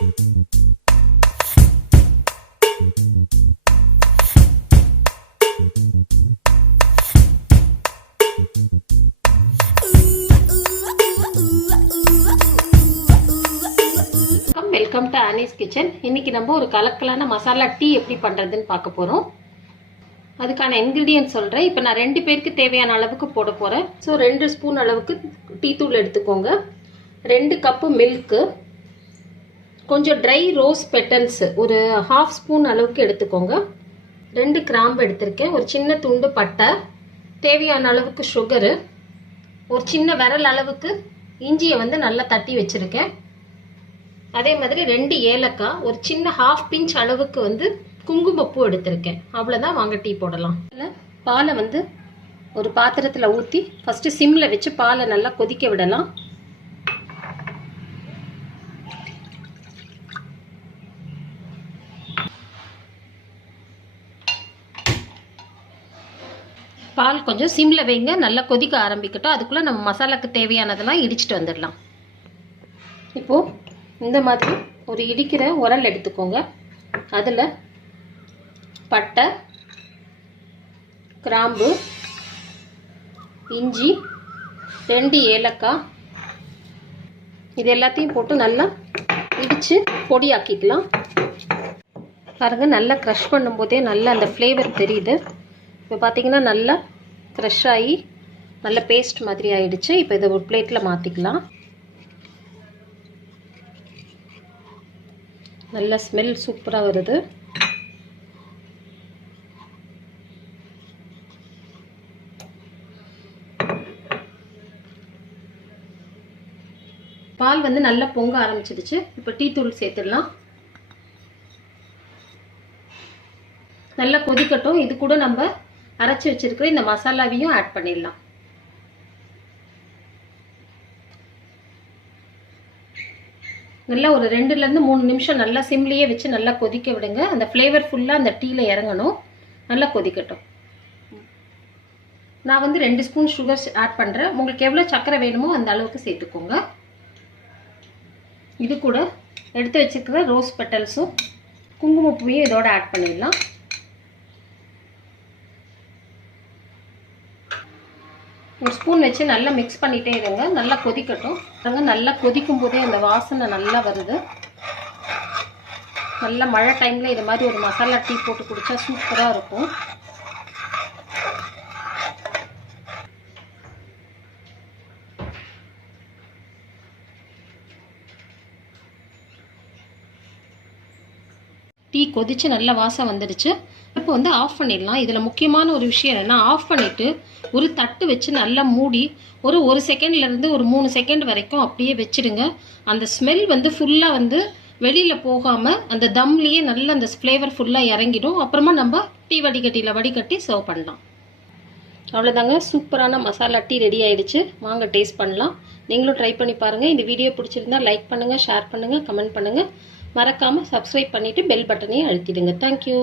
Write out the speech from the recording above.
Welcome to Annie's kitchen. இன்னைக்கு நம்ம ஒரு கலக்கலான மசாலா டீ எப்படி பண்றதுன்னு பார்க்க போறோம். அதுக்கான இன்கிரிடியன்ட் சொல்றேன். இப்போ நான் 2 பேருக்கு தேவையான அளவுக்கு போட போறேன். ஸோ 2 ஸ்பூன் அளவுக்கு டீ தூள் எடுத்துக்கோங்க. 2 கப்பு மில்க்கு, கொஞ்சம் ட்ரை ரோஸ் பெட்டல்ஸ் ஒரு 1/2 ஸ்பூன் அளவுக்கு எடுத்துக்கோங்க. 2 கிராம்பு எடுத்திருக்கேன். ஒரு சின்ன துண்டு பட்டை, தேவையான அளவுக்கு சுகரு, ஒரு சின்ன விரல் அளவுக்கு இஞ்சியை நல்லா தட்டி வச்சிருக்கேன். அதே மாதிரி 2 ஏலக்காய், ஒரு சின்ன 1/2 பிஞ்ச் அளவுக்கு குங்குமப்பூ எடுத்திருக்கேன். அவ்வளோதான். வாங்க டீ போடலாம். பாலை ஒரு பாத்திரத்தில் ஊற்றி ஃபஸ்ட்டு சிம்மில் வச்சு பாலை நல்லா கொதிக்க விடலாம். பால் கொஞ்சம் சிம்மில் வைங்க, நல்லா கொதிக்க ஆரம்பிக்கட்டும். அதுக்குள்ளே நம்ம மசாலாக்கு தேவையானதெல்லாம் இடிச்சிட்டு வந்துடலாம். இப்போது இந்த மாதிரி ஒரு இடிக்கிற உரல் எடுத்துக்கோங்க. அதில் பட்டை, கிராம்பு, இஞ்சி, 2 ஏலக்காய், இது எல்லாத்தையும் போட்டு நல்லா இடித்து பொடியாக்கிக்கலாம். பாருங்கள், நல்லா க்ரஷ் பண்ணும்போதே நல்லா அந்த ஃப்ளேவர் தெரியுது. இப்போ பார்த்தீங்கன்னா நல்லா க்ரஷ் ஆகி நல்ல பேஸ்ட் மாதிரி ஆயிடுச்சு. இப்போ இதை ஒரு பிளேட்டில் மாற்றிக்கலாம். நல்ல ஸ்மெல் சூப்பராக வருது. பால் நல்லா பொங்க ஆரம்பிச்சிடுச்சு. இப்போ டீ தூள் சேர்த்துடலாம். நல்லா கொதிக்கட்டும். இது கூட நம்ம அரைச்சி வச்சிருக்கிற இந்த மசாலாவையும் ஆட் பண்ணிடலாம். நல்லா ஒரு 2லேருந்து 3 நிமிஷம் நல்லா சிம்லேயே வச்சு நல்லா கொதிக்க விடுங்க. அந்த ஃப்ளேவர் ஃபுல்லாக அந்த டீயில் இறங்கணும். நல்லா கொதிக்கட்டும். நான் 2 ஸ்பூன் சுகர் ஆட் பண்ணுறேன். உங்களுக்கு எவ்வளோ சர்க்கரை வேணுமோ அந்த அளவுக்கு சேர்த்துக்கோங்க. இது கூட எடுத்து வச்சுருக்கிற ரோஸ் பெட்டல்ஸும் குங்குமப்பூவையும் இதோட ஆட் பண்ணிடலாம். ஒரு ஸ்பூன் வச்சு நல்லா மிக்ஸ் பண்ணிகிட்டே இருங்க. நல்லா கொதிக்கட்டும். நல்லா கொதிக்கும் போதே அந்த வாசனை நல்லா வருது. நல்லா மழை டைமில் இது மாதிரி ஒரு மசாலா டீ போட்டு குடித்தா சூப்பராக இருக்கும். டீ கொதிச்சு நல்ல வாசம் வந்துடுச்சு. இப்போ ஆஃப் பண்ணிடலாம். இதில் முக்கியமான ஒரு விஷயம் என்னென்னா, ஆஃப் பண்ணிவிட்டு ஒரு தட்டு வச்சு நல்லா மூடி ஒரு செகண்ட்லேருந்து ஒரு 3 செகண்ட் வரைக்கும் அப்படியே வச்சுடுங்க. அந்த ஸ்மெல் ஃபுல்லாக வெளியில் போகாமல் அந்த தம்லேயே நல்லா அந்த ஃப்ளேவர் ஃபுல்லாக இறங்கிடும். அப்புறமா நம்ம டீ வடிகட்டியில் வடிகட்டி சர்வ் பண்ணலாம். அவ்வளோதாங்க, சூப்பரான மசாலா டீ ரெடி ஆகிடுச்சு. வாங்க டேஸ்ட் பண்ணலாம். நீங்களும் ட்ரை பண்ணி பாருங்கள். இந்த வீடியோ பிடிச்சிருந்தா லைக் பண்ணுங்கள், ஷேர் பண்ணுங்கள், கமெண்ட் பண்ணுங்கள். மறக்காமல் சப்ஸ்கிரைப் பண்ணிவிட்டு பெல் பட்டனையும் அழுத்திடுங்க. தேங்க்யூ.